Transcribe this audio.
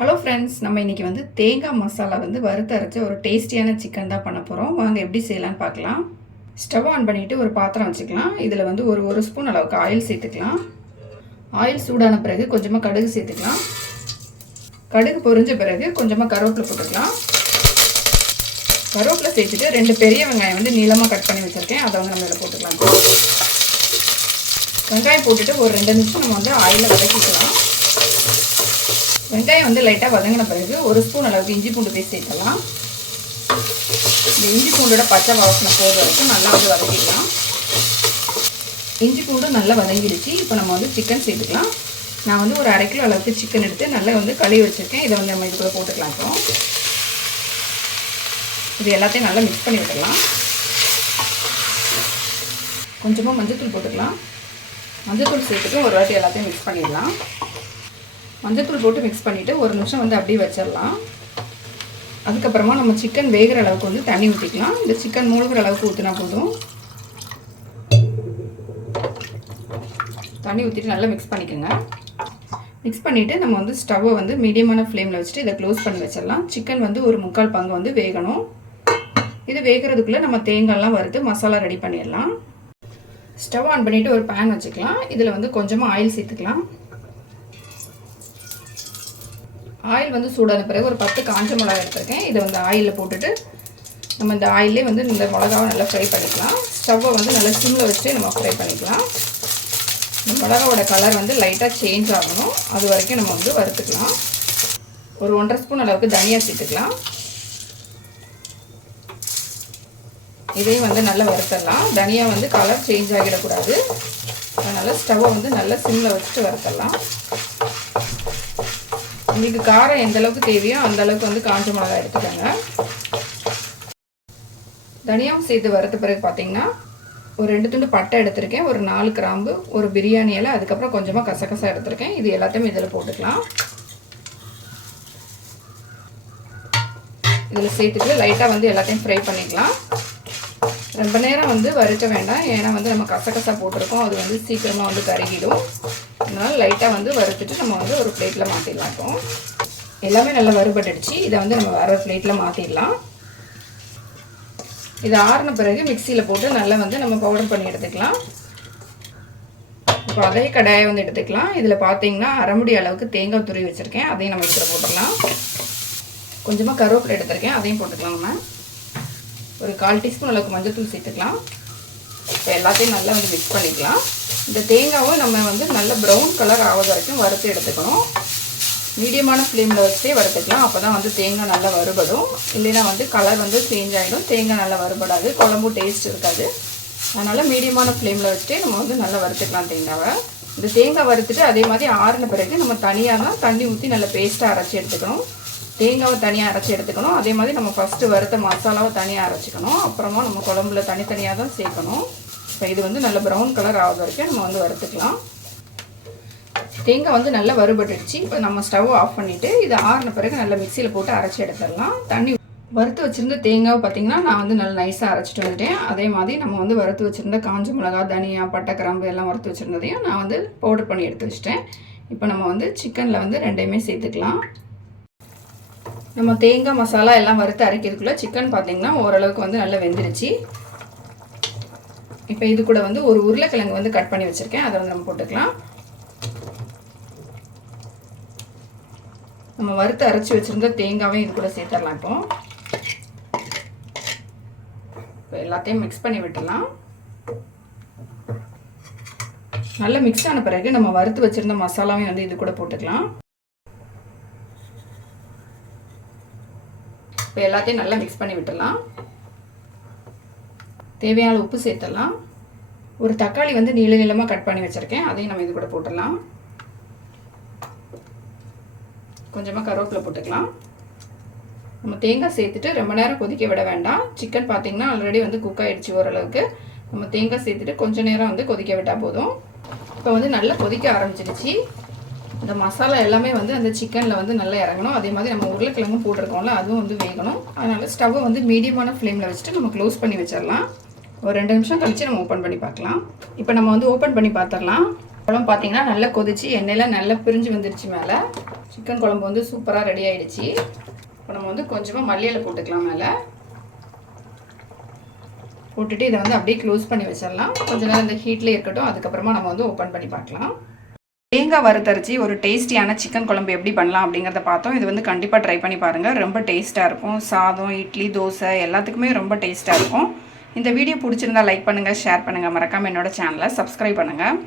Hello friends, நம்ம இன்றைக்கி வந்து தேங்காய் மசாலா வந்து வறுத்து அரைச்ச ஒரு டேஸ்டியான சிக்கன் தான் பண்ண போகிறோம். வாங்க எப்படி செய்யலான்னு பார்க்கலாம். ஸ்டவ் ஆன் பண்ணிவிட்டு ஒரு பாத்திரம் வச்சுக்கலாம். இதில் வந்து ஒரு ஸ்பூன் அளவுக்கு ஆயில் சேர்த்துக்கலாம். ஆயில் சூடான பிறகு கொஞ்சமாக கடுகு சேர்த்துக்கலாம். கடுகு பொரிஞ்ச பிறகு கொஞ்சமாக கருவேப்பிலை போட்டுக்கலாம். கருவேப்பிலை சேர்த்துட்டு 2 பெரிய வெங்காயம் வந்து நீளமாக கட் பண்ணி வச்சுருக்கேன். அதை வந்து நம்ம இதில் போட்டுக்கலாம். வெங்காயம் போட்டுட்டு ஒரு 2 நிமிஷம் நம்ம வந்து ஆயிலில் வதக்கிக்கலாம். வெங்காயம் வந்து லைட்டாக வதங்கின பிறகு 1 ஸ்பூன் அளவுக்கு இஞ்சி பூண்டு பேஸ்ட் சேர்க்கலாம். இந்த இஞ்சி பூண்டோட பச்சை வாசனை போகிற வரைக்கும் நல்லா வந்து வதக்கிக்கலாம். இஞ்சி பூண்டு நல்லா வதங்கிடுச்சு. இப்போ நம்ம வந்து சிக்கன் சேர்த்துக்கலாம். நான் வந்து ஒரு 1/2 கிலோ அளவுக்கு சிக்கன் எடுத்து நல்லா வந்து கழுவி வச்சுருக்கேன். இதை வந்து நம்ம இதுக்குள்ளே போட்டுக்கலாம். இப்போ இது எல்லாத்தையும் நல்லா மிக்ஸ் பண்ணி விட்டுடலாம். கொஞ்சமாக மஞ்சள்தூள் போட்டுக்கலாம். மஞ்சள்தூள் சேர்த்துட்டு ஒரு வாட்டி எல்லாத்தையும் மிக்ஸ் பண்ணிடலாம். மஞ்சள்தூள் போட்டு மிக்ஸ் பண்ணிவிட்டு 1 நிமிஷம் வந்து அப்படியே வச்சிடலாம். அதுக்கப்புறமா நம்ம சிக்கன் வேகிற அளவுக்கு வந்து தண்ணி ஊற்றிக்கலாம். இந்த சிக்கன் மூழ்கிற அளவுக்கு ஊற்றினா போதும். தண்ணி ஊற்றிட்டு நல்லா மிக்ஸ் பண்ணிக்கோங்க. மிக்ஸ் பண்ணிவிட்டு நம்ம வந்து ஸ்டவ்வை வந்து மீடியமான ஃப்ளேமில் வச்சுட்டு இதை க்ளோஸ் பண்ணி வச்சிடலாம். சிக்கன் வந்து ஒரு 3/4 பங்கு வந்து வேகணும். இது வேகிறதுக்குள்ளே நம்ம தேங்காய்லாம் வறுத்து மசாலா ரெடி பண்ணிடலாம். ஸ்டவ் ஆன் பண்ணிவிட்டு ஒரு பேன் வச்சுக்கலாம். இதில் வந்து கொஞ்சமாக ஆயில் சேர்த்துக்கலாம். ஆயில் வந்து சூடான பிறகு ஒரு 10 காஞ்ச மிளகாய் எடுத்துருக்கேன். இதை வந்து ஆயிலில் போட்டுட்டு நம்ம இந்த ஆயிலே வந்து இந்த மிளகாவை நல்லா ஃப்ரை பண்ணிக்கலாம். ஸ்டவ்வை வந்து நல்லா சிம்மில் வச்சுட்டு நம்ம ஃப்ரை பண்ணிக்கலாம். இந்த மிளகாவோட கலர் வந்து லைட்டாக சேஞ்ச் ஆகணும். அது வரைக்கும் நம்ம வந்து வறுத்துக்கலாம். ஒரு 1/2 ஸ்பூன் அளவுக்கு தனியா சேர்த்துக்கலாம். இதையும் வந்து நல்லா வறுத்தரலாம். தனியா வந்து கலர் சேஞ்ச் ஆகிடக்கூடாது. அதனால் ஸ்டவ்வை வந்து நல்லா சிம்மில் வச்சுட்டு வறுத்தரலாம். உங்களுக்கு காரம் எந்த அளவுக்கு தேவையோ அந்த அளவுக்கு வந்து காஞ்ச மிளகாய் எடுத்துக்கோங்க. தனியாவும் சேர்த்து வறுத்த பிறகு பார்த்தீங்கன்னா ஒரு 2 துண்டு பட்டை எடுத்திருக்கேன். ஒரு 4 கிராம்பு, ஒரு பிரியாணி இலை, அதுக்கப்புறம் கொஞ்சமாக கசகசா எடுத்திருக்கேன். இது எல்லாத்தையும் இதில் போட்டுக்கலாம். இதில் சேர்த்துட்டு லைட்டாக வந்து எல்லாத்தையும் ஃப்ரை பண்ணிக்கலாம். ரொம்ப நேரம் வந்து வறுக்க வேண்டாம். ஏன்னா வந்து நம்ம கசகசா போட்டிருக்கோம். அது வந்து சீக்கிரமாக வந்து கருகிடும். அதனால் லைட்டாக வந்து வறுத்துட்டு நம்ம வந்து ஒரு பிளேட்டில் மாற்றிடலாம். இப்போ எல்லாமே நல்லா வறுபட்டுடுச்சு. இதை வந்து நம்ம வேறு ஒரு பிளேட்டில் மாற்றிடலாம். இதை ஆறின பிறகு மிக்சியில் போட்டு நல்லா வந்து நம்ம பவுடர் பண்ணி எடுத்துக்கலாம். இப்போ அதே கடாயை வந்து எடுத்துக்கலாம். இதில் பார்த்தீங்கன்னா 1/2 முடி அளவுக்கு தேங்காய் துருவி வச்சுருக்கேன். அதையும் நம்ம இதில் போட்டுடலாம். கொஞ்சமாக கருவேப்பிலை எடுத்துருக்கேன். அதையும் போட்டுக்கலாம். நம்ம ஒரு 1/4 டீஸ்பூன் அளவுக்கு மஞ்சள்தூள் சேர்த்துக்கலாம். இப்போ எல்லாத்தையும் நல்லா வந்து மிக்ஸ் பண்ணிக்கலாம். இந்த தேங்காவை நம்ம வந்து நல்ல ப்ரௌன் கலர் ஆவது வரைக்கும் வறுத்து எடுத்துக்கணும். மீடியமான ஃப்ளேமில் வச்சுட்டே வறுத்துக்கலாம். அப்போ தான் வந்து தேங்காய் நல்லா வறுபடும். இல்லைன்னா வந்து கலர் வந்து சேஞ்ச் ஆகிடும். தேங்காய் நல்லா வறுபடாது, குழம்பு டேஸ்ட் இருக்காது. அதனால் மீடியமான ஃப்ளேமில் வச்சுட்டே நம்ம வந்து நல்லா வறுத்துக்கலாம் தேங்காவை. இந்த தேங்காய் வறுத்துட்டு அதே மாதிரி ஆறின பிறகு நம்ம தனியாக தான் தண்ணி ஊற்றி நல்லா பேஸ்ட்டாக அரைச்சி எடுத்துக்கணும். தேங்காவை தனியாக அரைச்சி எடுத்துக்கணும். அதே மாதிரி நம்ம ஃபஸ்ட்டு வறுத்த மசாலாவை தனியாக அரைச்சிக்கணும். அப்புறமா நம்ம குழம்புல தனித்தனியாக தான் சேர்க்கணும். இப்போ இது வந்து நல்ல ப்ரௌன் கலர் ஆகுது வரைக்கும் நம்ம வந்து வறுத்துக்கலாம். தேங்காய் வந்து நல்லா வறுபட்டுடுச்சு. இப்போ நம்ம ஸ்டவ் ஆஃப் பண்ணிவிட்டு இதை ஆறின பிறகு நல்லா மிக்சியில் போட்டு அரைச்சி எடுத்துடலாம். தண்ணி வறுத்து வச்சுருந்த தேங்காவை பார்த்திங்கன்னா நான் வந்து நல்லா நைஸாக அரைச்சிட்டு வந்துட்டேன். அதே மாதிரி நம்ம வந்து வறுத்து வச்சுருந்த காஞ்ச மிளகா, தனியா, பட்டை, கிராம்பு எல்லாம் வறுத்து வச்சுருந்ததையும் நான் வந்து பவுடர் பண்ணி எடுத்து வச்சிட்டேன். இப்போ நம்ம வந்து சிக்கனில் வந்து 2யுமே சேர்த்துக்கலாம். நம்ம தேங்காய் மசாலா எல்லாம் வறுத்து அரைக்கிறதுக்குள்ளே சிக்கன் பார்த்திங்கன்னா ஓரளவுக்கு வந்து நல்லா வெந்துருச்சு. இப்போ இது கூட வந்து ஒரு உருளைக்கிழங்கு வந்து கட் பண்ணி வச்சுருக்கேன். அதை வந்து நம்ம போட்டுக்கலாம். நம்ம வறுத்து அரைச்சி வச்சுருந்த தேங்காயும் இது கூட சேர்த்துடலாம். இப்போ எல்லாத்தையும் மிக்ஸ் பண்ணி விட்டுடலாம். நல்லா மிக்ஸ் ஆன பிறகு நம்ம வறுத்து வச்சுருந்த மசாலாவையும் வந்து இது கூட போட்டுக்கலாம். இப்போ எல்லாத்தையும் நல்லா மிக்ஸ் பண்ணி விட்டுடலாம். தேவையான உப்பு சேர்த்துடலாம். ஒரு தக்காளி வந்து நீள நீளமாக கட் பண்ணி வச்சுருக்கேன். அதையும் நம்ம இது கூட போட்டுடலாம். கொஞ்சமாக கருவேப்பிலை போட்டுக்கலாம். நம்ம தேங்காய் சேர்த்துட்டு ரொம்ப நேரம் கொதிக்க விட வேண்டாம். சிக்கன் பார்த்திங்கன்னா ஆல்ரெடி வந்து குக் ஆகிடுச்சு ஓரளவுக்கு. நம்ம தேங்காய் சேர்த்துட்டு கொஞ்சம் நேரம் வந்து கொதிக்க விட்டால் போதும். இப்போ வந்து நல்லா கொதிக்க ஆரம்பிச்சிடுச்சு. இந்த மசாலா எல்லாமே வந்து அந்த சிக்கனில் வந்து நல்லா இறங்கணும். அதே மாதிரி நம்ம உருளைக்கிழங்கும் போட்டிருக்கோம்ல, அதுவும் வந்து வேகணும். அதனால் ஸ்டவ்வை வந்து மீடியமான ஃப்ளேமில் வச்சுட்டு நம்ம க்ளோஸ் பண்ணி வச்சிடலாம். ஒரு 2 நிமிஷம் கழிச்சு நம்ம ஓப்பன் பண்ணி பார்க்கலாம். இப்போ நம்ம வந்து ஓப்பன் பண்ணி பார்த்துடலாம். குழம்பு பார்த்தீங்கன்னா நல்லா கொதிச்சு எண்ணெயில் நல்லா பிரிஞ்சு வந்துருச்சு மேலே. சிக்கன் குழம்பு வந்து சூப்பராக ரெடி ஆகிடுச்சு. இப்போ நம்ம வந்து கொஞ்சமாக மல்லி இலை போட்டுக்கலாம். மேலே போட்டுட்டு இதை வந்து அப்படியே க்ளோஸ் பண்ணி வச்சிடலாம். கொஞ்ச நேரம் இந்த ஹீட்லேயே இருக்கட்டும். அதுக்கப்புறமா நம்ம வந்து ஓப்பன் பண்ணி பார்க்கலாம். தேங்காய் வறுத்தரைச்சி ஒரு டேஸ்டியான சிக்கன் குழம்பு எப்படி பண்ணலாம் அப்படிங்கிறத பார்த்தோம். இது வந்து கண்டிப்பாக ட்ரை பண்ணி பாருங்கள். ரொம்ப டேஸ்ட்டாக இருக்கும். சாதம், இட்லி, தோசை எல்லாத்துக்குமே ரொம்ப டேஸ்ட்டாக இருக்கும். இந்த வீடியோ பிடிச்சிருந்தா லைக் பண்ணுங்கள், ஷேர் பண்ணுங்கள். மறக்காமல் என்னோட சேனலை சப்ஸ்கிரைப் பண்ணுங்கள்.